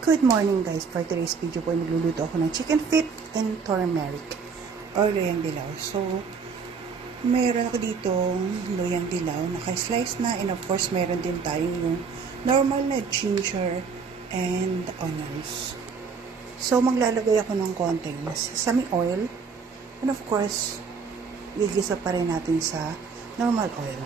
Good morning guys, for today's video po magluluto ako ng chicken feet and turmeric or loyang dilaw. So, meron ako dito loyang dilaw, naka-slice na, and of course meron din tayo yung normal na ginger and onions. So, maglalagay ako ng konting sesame oil, and of course gigisa pa rin natin sa normal oil.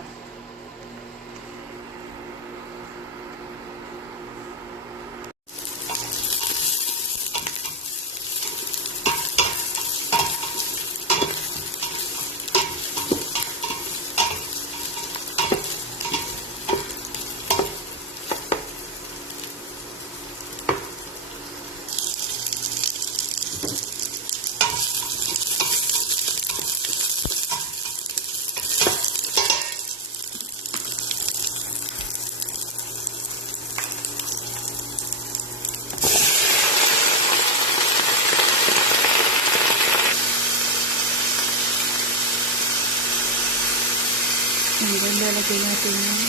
And then, lalagay natin yung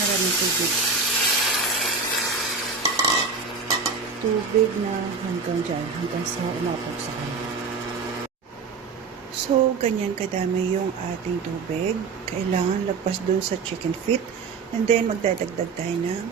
maraming tubig. Tubig na hanggang dyan, hanggang sa umapog sa kanya. So, ganyan kadami yung ating tubig. Kailangan lagpas dun sa chicken feet. And then, magdadagdag tayo ng